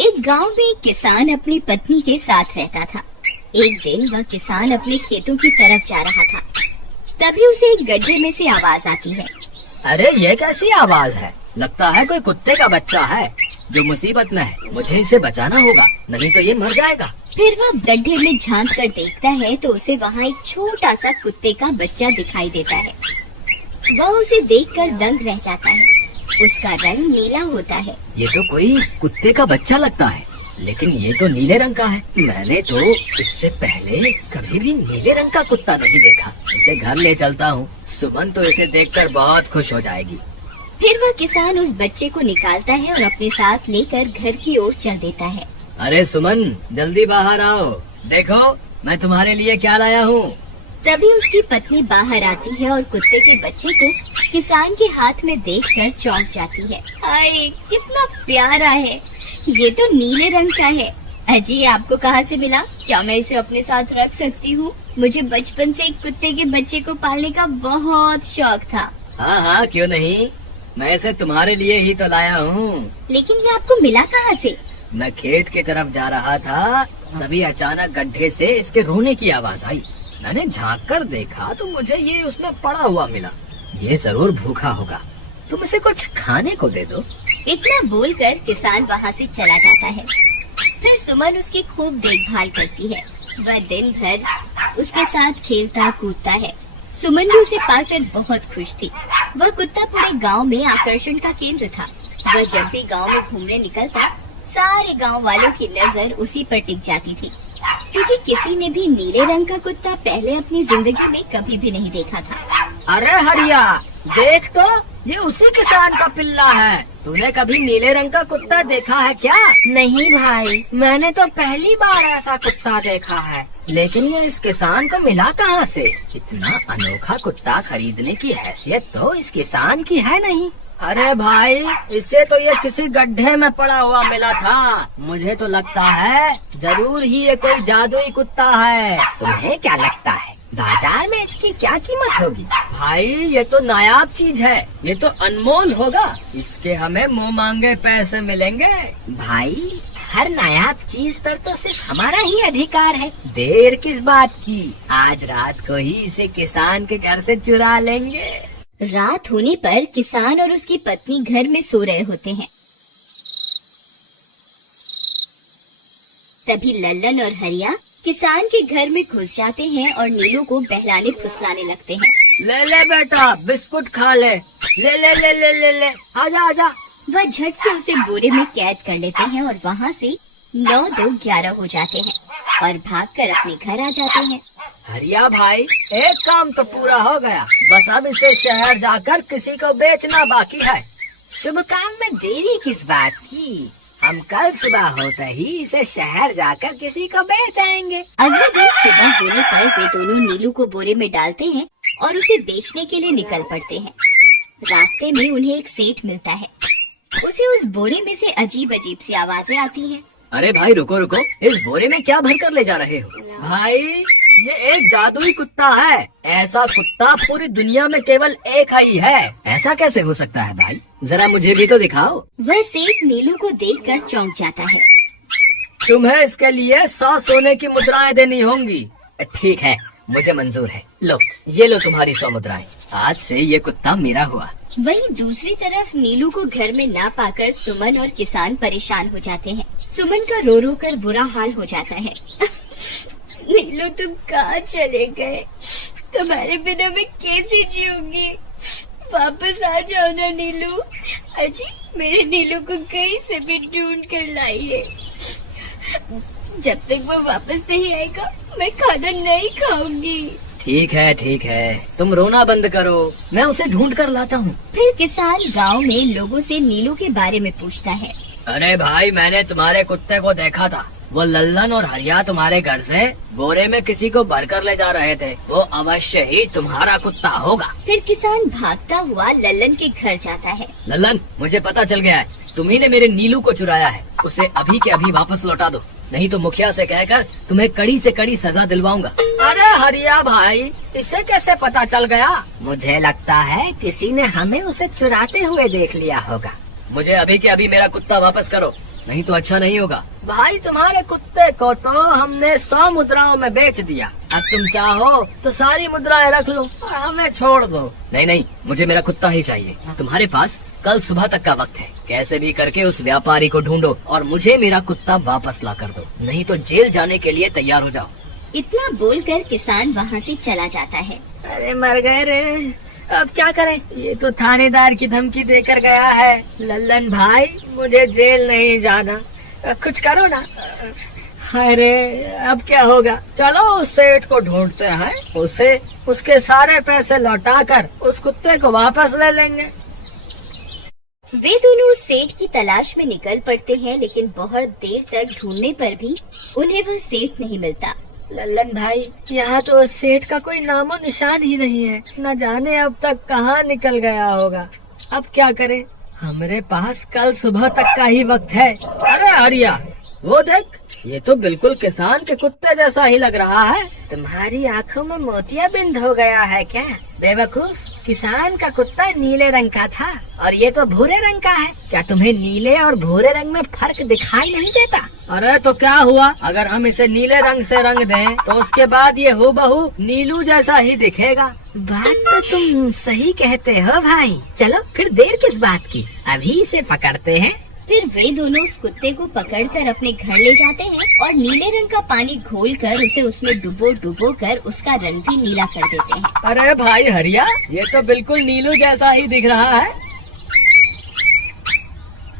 एक गांव में एक किसान अपनी पत्नी के साथ रहता था। एक दिन वह किसान अपने खेतों की तरफ जा रहा था। तभी उसे एक गड्ढे में से आवाज आती है। अरे ये कैसी आवाज है? लगता है कोई कुत्ते का बच्चा है जो मुसीबत में है। मुझे इसे बचाना होगा, नहीं तो ये मर जाएगा। फिर वह गड्ढे में झांक कर देखता है तो उसे वहाँ एक छोटा सा कुत्ते का बच्चा दिखाई देता है। वह उसे देखकर दंग रह जाता है। उसका रंग नीला होता है। ये तो कोई कुत्ते का बच्चा लगता है, लेकिन ये तो नीले रंग का है। मैंने तो इससे पहले कभी भी नीले रंग का कुत्ता नहीं देखा। इसे घर ले चलता हूँ, सुमन तो इसे देखकर बहुत खुश हो जाएगी। फिर वह किसान उस बच्चे को निकालता है और अपने साथ लेकर घर की ओर चल देता है। अरे सुमन, जल्दी बाहर आओ, देखो मैं तुम्हारे लिए क्या लाया हूँ। तभी उसकी पत्नी बाहर आती है और कुत्ते के बच्चे को किसान के हाथ में देखकर चौंक जाती है। हाय, कितना प्यारा है, ये तो नीले रंग का है। अजी, आपको कहाँ से मिला? क्या मैं इसे अपने साथ रख सकती हूँ? मुझे बचपन से एक कुत्ते के बच्चे को पालने का बहुत शौक था। हाँ हाँ, क्यों नहीं, मैं इसे तुम्हारे लिए ही तो लाया हूँ। लेकिन ये आपको मिला कहाँ से? मैं खेत की तरफ जा रहा था, तभी अचानक गड्ढे से इसके रोने की आवाज आई। मैंने झांक कर देखा तो मुझे ये उसमें पड़ा हुआ मिला। ये जरूर भूखा होगा, तुम इसे कुछ खाने को दे दो। इतना बोलकर किसान वहाँ से चला जाता है। फिर सुमन उसकी खूब देखभाल करती है। वह दिन भर उसके साथ खेलता कूदता है। सुमन भी उसे पाकर बहुत खुश थी। वह कुत्ता पूरे गांव में आकर्षण का केंद्र था। वह जब भी गांव में घूमने निकलता, सारे गांव वालों की नजर उसी पर टिक जाती थी, क्योंकि किसी ने भी नीले रंग का कुत्ता पहले अपनी जिंदगी में कभी भी नहीं देखा था। अरे हरिया, देख तो, ये उसी किसान का पिल्ला है। तूने कभी नीले रंग का कुत्ता देखा है क्या? नहीं भाई, मैंने तो पहली बार ऐसा कुत्ता देखा है। लेकिन ये इस किसान को मिला कहाँ से? इतना अनोखा कुत्ता खरीदने की हैसियत तो इस किसान की है नहीं। अरे भाई, इससे तो ये किसी गड्ढे में पड़ा हुआ मिला था। मुझे तो लगता है जरूर ही ये कोई जादुई कुत्ता है। तुम्हें क्या लगता है, बाजार में इसकी क्या कीमत होगी? भाई, ये तो नायाब चीज है, ये तो अनमोल होगा। इसके हमें मुंह मांगे पैसे मिलेंगे। भाई, हर नायाब चीज पर तो सिर्फ हमारा ही अधिकार है। देर किस बात की, आज रात को ही इसे किसान के घर से चुरा लेंगे। रात होने पर किसान और उसकी पत्नी घर में सो रहे होते हैं। तभी लल्लन और हरिया किसान के घर में घुस जाते हैं और नीलू को बहलाने फुसलाने लगते हैं। ले ले बेटा, बिस्कुट खा ले। ले ले ले ले ले ले, आजा आजा। वह झट से उसे बोरे में कैद कर लेते हैं और वहाँ से 9-2-11 हो जाते हैं और भागकर अपने घर आ जाते हैं। हरिया भाई, एक काम तो पूरा हो गया, बस अब इसे शहर जाकर किसी को बेचना बाकी है। शुभ काम में देरी किस बात की, हम कल सुबह होते ही इसे शहर जाकर किसी को बेच आएंगे। अगले दिन सुबह होने पर वे दोनों नीलू को बोरे में डालते हैं और उसे बेचने के लिए निकल पड़ते हैं। रास्ते में उन्हें एक सेठ मिलता है। उसे उस बोरे में से अजीब अजीब सी आवाजें आती हैं। अरे भाई, रुको रुको, इस बोरे में क्या भर कर ले जा रहे हो? भाई, ये एक जादुई कुत्ता है। ऐसा कुत्ता पूरी दुनिया में केवल एक ही है। ऐसा कैसे हो सकता है भाई? जरा मुझे भी तो दिखाओ। वह सेठ नीलू को देखकर चौंक जाता है। तुम्हें इसके लिए 100 सोने की मुद्राएं देनी होंगी। ठीक है, मुझे मंजूर है। लो, ये लो तुम्हारी 100 मुद्राएं। आज से ये कुत्ता मेरा हुआ। वहीं दूसरी तरफ नीलू को घर में ना पाकर सुमन और किसान परेशान हो जाते हैं। सुमन का रो रो कर बुरा हाल हो जाता है। नीलू, तुम कहाँ चले गए? तुम्हारे बिना मैं कैसे जीऊंगी? वापस आ जाओ ना नीलू। अजी, मेरे नीलू को कहीं से भी ढूंढ कर लाइए। जब तक वो वापस नहीं आएगा, मैं खाना नहीं खाऊंगी। ठीक है, तुम रोना बंद करो, मैं उसे ढूंढ कर लाता हूँ। फिर किसान गांव में लोगों से नीलू के बारे में पूछता है। अरे भाई, मैंने तुम्हारे कुत्ते को देखा था। वो लल्लन और हरिया तुम्हारे घर से बोरे में किसी को भरकर ले जा रहे थे। वो अवश्य ही तुम्हारा कुत्ता होगा। फिर किसान भागता हुआ लल्लन के घर जाता है। लल्लन, मुझे पता चल गया है, तुम्ही ने मेरे नीलू को चुराया है। उसे अभी के अभी वापस लौटा दो, नहीं तो मुखिया से कहकर तुम्हें कड़ी से कड़ी सजा दिलवाऊंगा। अरे हरिया भाई, इसे कैसे पता चल गया? मुझे लगता है किसी ने हमें उसे चुराते हुए देख लिया होगा। मुझे अभी के अभी मेरा कुत्ता वापस करो, नहीं तो अच्छा नहीं होगा। भाई तुम्हारे कुत्ते को तो हमने 100 मुद्राओं में बेच दिया। अब तुम चाहो तो सारी मुद्राएं रख लो और हमें छोड़ दो। नहीं नहीं, मुझे मेरा कुत्ता ही चाहिए। तुम्हारे पास कल सुबह तक का वक्त है। कैसे भी करके उस व्यापारी को ढूंढो और मुझे मेरा कुत्ता वापस ला कर दो, नहीं तो जेल जाने के लिए तैयार हो जाओ। इतना बोलकर किसान वहाँ से चला जाता है। अरे मर गए रे, अब क्या करें? ये तो थानेदार की धमकी देकर गया है। लल्लन भाई, मुझे जेल नहीं जाना, कुछ करो ना। अरे अब क्या होगा? चलो उस सेठ को ढूंढते हैं, उसे उसके सारे पैसे लौटाकर उस कुत्ते को वापस ले लेंगे। वे दोनों उस सेठ की तलाश में निकल पड़ते हैं, लेकिन बहुत देर तक ढूंढने पर भी उन्हें वह सेठ नहीं मिलता। लल्लन भाई, यहाँ तो उस सेठ का कोई नामो निशान ही नहीं है। न जाने अब तक कहाँ निकल गया होगा। अब क्या करें? हमारे पास कल सुबह तक का ही वक्त है। अरे आर्या, वो देख, ये तो बिल्कुल किसान के कुत्ते जैसा ही लग रहा है। तुम्हारी आँखों में मोतियाबिंद हो गया है क्या? बेवकूफ, किसान का कुत्ता नीले रंग का था और ये तो भूरे रंग का है। क्या तुम्हें नीले और भूरे रंग में फर्क दिखाई नहीं देता? अरे तो क्या हुआ, अगर हम इसे नीले रंग से रंग दें तो उसके बाद ये हूबहू नीलू जैसा ही दिखेगा। बात तो तुम सही कहते हो भाई। चलो फिर देर किस बात की, अभी इसे पकड़ते हैं। फिर वे दोनों उस कुत्ते को पकड़कर अपने घर ले जाते हैं और नीले रंग का पानी घोलकर उसे उसमें डुबो कर उसका रंग भी नीला कर देते हैं। अरे भाई हरिया, ये तो बिल्कुल नीलू जैसा ही दिख रहा है।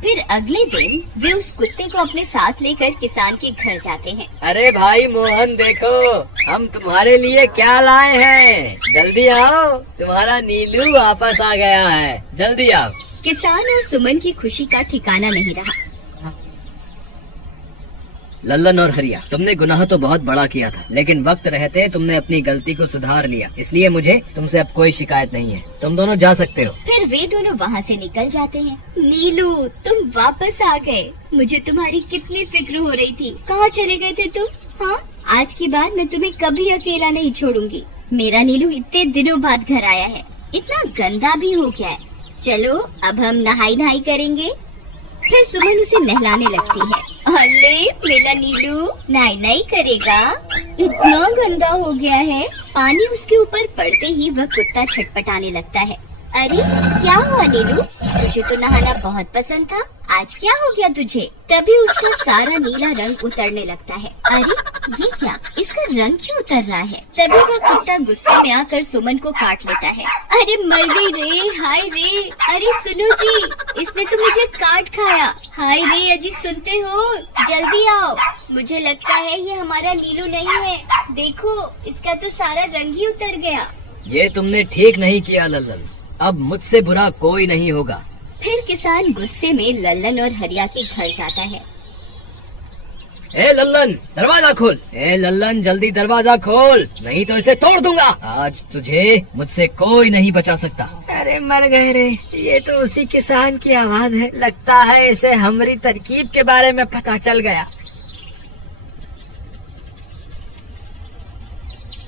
फिर अगले दिन वे उस कुत्ते को अपने साथ लेकर किसान के घर जाते हैं। अरे भाई मोहन, देखो हम तुम्हारे लिए क्या लाए हैं। जल्दी आओ, तुम्हारा नीलू वापस आ गया है, जल्दी आओ। किसान और सुमन की खुशी का ठिकाना नहीं रहा। लल्लन और हरिया, तुमने गुनाह तो बहुत बड़ा किया था, लेकिन वक्त रहते तुमने अपनी गलती को सुधार लिया, इसलिए मुझे तुमसे अब कोई शिकायत नहीं है। तुम दोनों जा सकते हो। फिर वे दोनों वहाँ से निकल जाते हैं। नीलू, तुम वापस आ गए। मुझे तुम्हारी कितनी फिक्र हो रही थी। कहाँ चले गए थे तुम? हाँ, आज के बाद मैं तुम्हें कभी अकेला नहीं छोड़ूंगी। मेरा नीलू इतने दिनों बाद घर आया है, इतना गंदा भी हो गया है। चलो अब हम नहाई करेंगे। फिर सुमन उसे नहलाने लगती है। अरे मेरा नीलू नहाई करेगा, इतना गंदा हो गया है। पानी उसके ऊपर पड़ते ही वह कुत्ता छटपटाने लगता है। अरे क्या हुआ नीलू, तुझे तो नहाना बहुत पसंद था, आज क्या हो गया तुझे? तभी उसका सारा नीला रंग उतरने लगता है। अरे ये क्या, इसका रंग क्यों उतर रहा है? तभी वह कुत्ता गुस्से में आकर सुमन को काट लेता है। अरे मर गई रे, हाय रे। अरे सुनो जी, इसने तो मुझे काट खाया। हाय रे अजी, सुनते हो? जल्दी आओ, मुझे लगता है ये हमारा नीलू नहीं है। देखो, इसका तो सारा रंग ही उतर गया। ये तुमने ठीक नहीं किया लल्लन, अब मुझसे बुरा कोई नहीं होगा। फिर किसान गुस्से में लल्लन और हरिया के घर जाता है। ए लल्लन, दरवाजा खोल। ए लल्लन, जल्दी दरवाजा खोल, नहीं तो इसे तोड़ दूंगा। आज तुझे मुझसे कोई नहीं बचा सकता। अरे मर गए रे, ये तो उसी किसान की आवाज है। लगता है इसे हमारी तरकीब के बारे में पता चल गया।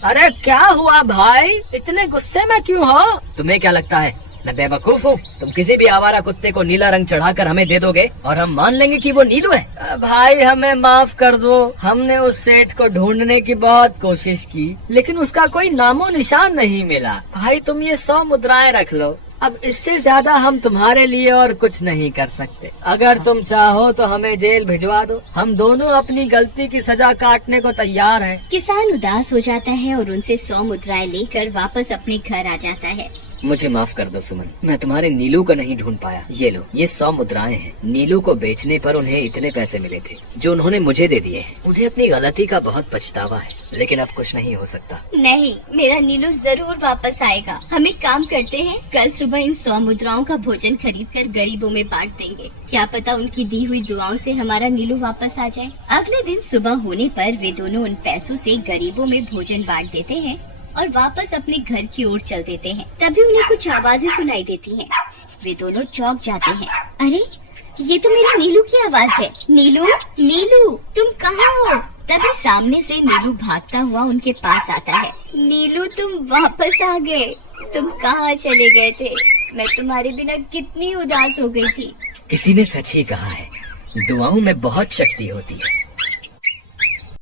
अरे क्या हुआ भाई, इतने गुस्से में क्यों हो? तुम्हें क्या लगता है मैं बेवकूफ हूँ? तुम किसी भी आवारा कुत्ते को नीला रंग चढ़ाकर हमें दे दोगे और हम मान लेंगे कि वो नीलू है। भाई हमें माफ कर दो, हमने उस सेठ को ढूंढने की बहुत कोशिश की, लेकिन उसका कोई नामो निशान नहीं मिला। भाई तुम ये 100 मुद्राएं रख लो, अब इससे ज्यादा हम तुम्हारे लिए और कुछ नहीं कर सकते। अगर तुम चाहो तो हमें जेल भिजवा दो, हम दोनों अपनी गलती की सजा काटने को तैयार हैं। किसान उदास हो जाता है और उनसे 100 मुद्राएं लेकर वापस अपने घर आ जाता है। मुझे माफ कर दो सुमन, मैं तुम्हारे नीलू को नहीं ढूंढ पाया। ये लो, ये 100 मुद्राएं हैं। नीलू को बेचने पर उन्हें इतने पैसे मिले थे जो उन्होंने मुझे दे दिए हैं। उन्हें अपनी गलती का बहुत पछतावा है, लेकिन अब कुछ नहीं हो सकता। नहीं, मेरा नीलू जरूर वापस आएगा। हम एक काम करते हैं, कल सुबह इन 100 मुद्राओं का भोजन खरीदकर गरीबों में बांट देंगे। क्या पता उनकी दी हुई दुआओं से हमारा नीलू वापस आ जाए। अगले दिन सुबह होने पर वे दोनों उन पैसों से गरीबों में भोजन बांट देते हैं और वापस अपने घर की ओर चल देते हैं। तभी उन्हें कुछ आवाजें सुनाई देती हैं। वे दोनों चौंक जाते हैं। अरे ये तो मेरे नीलू की आवाज है। नीलू, नीलू तुम कहाँ हो? तभी सामने से नीलू भागता हुआ उनके पास आता है। नीलू तुम वापस आ गए, तुम कहाँ चले गए थे? मैं तुम्हारे बिना कितनी उदास हो गई थी। किसी ने सच ही कहा है, दुआओं में बहुत शक्ति होती है।